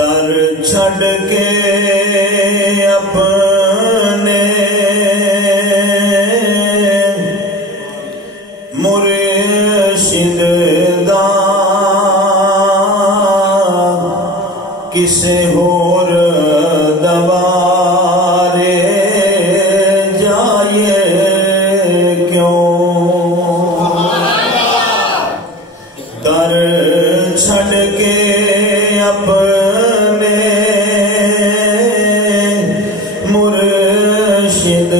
در چھڑ کے اپنے مرشد دا کسے ہور دوارے جائے کیوں در چھڑ کے اپنے مرشد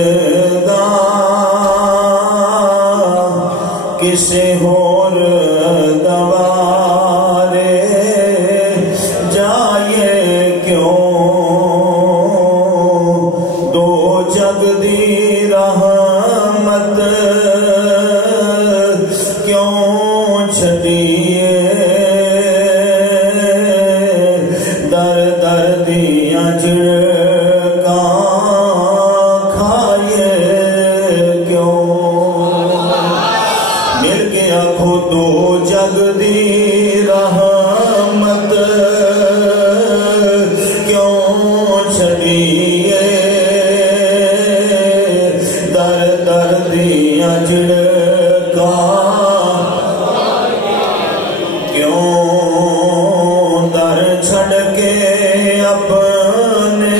دا کسے ہور دوارے جائے کیوں دو جگ دی رحمت کیوں چھڑیے در در دیاں جھڑکاں کھائے کیوں مل کے آنکھوں دو جگ دی رحمت کیوں چھڑیے در در دیاں جھڑکاں کیوں در چھڑ کے اپنے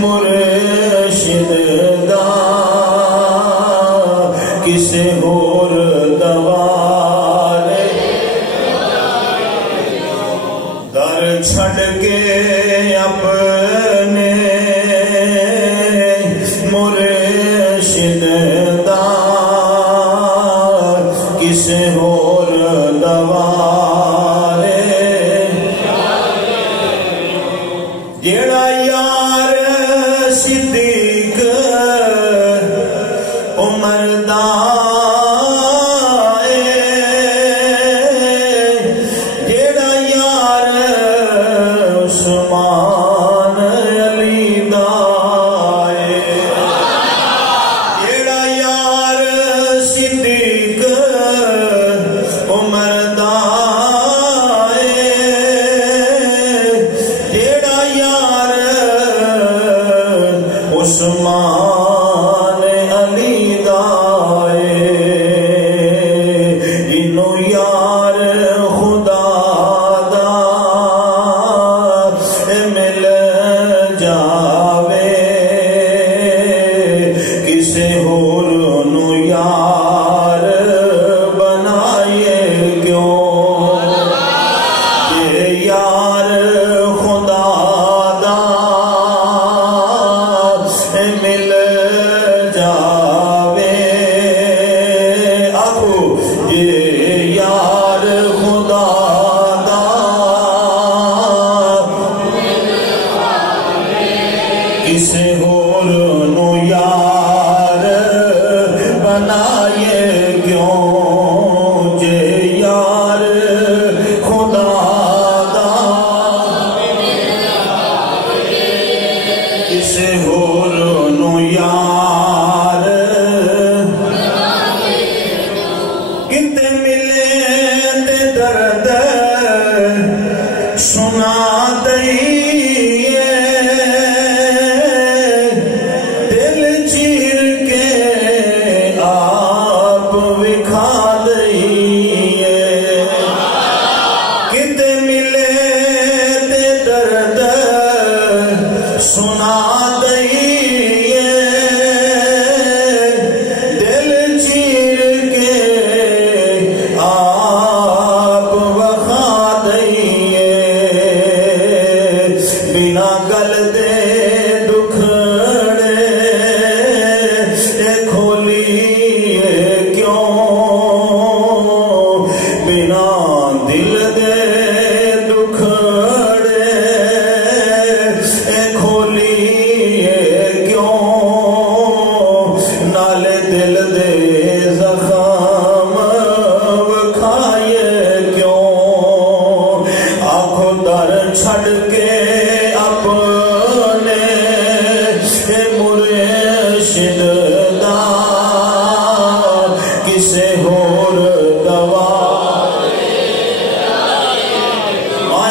مرشد دا کسے ہور دوارے در چھڑ کے اپنے مرشد دا کسے ہور دوارے جیڑا یار صدیق عمر دا جیڑا یار عثمان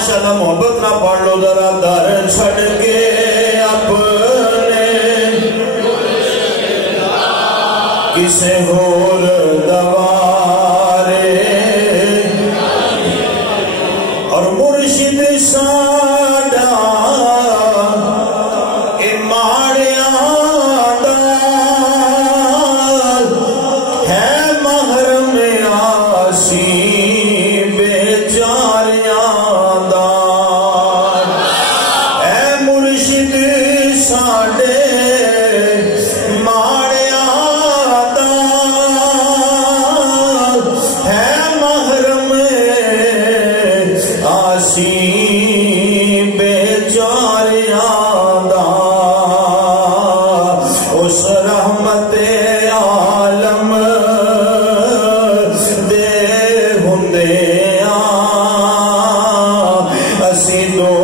ماشاءاللہ محبت نہ پڑھ لو ذرا در چھڑ کے اپنے کسے اور دوارے اور مرشد ساڈا اے ماڑیاں دا ہے محرم آسی بیچاریاں دا اے مرشد ساڈے اس رحمت عالم دے ہندے اسی دو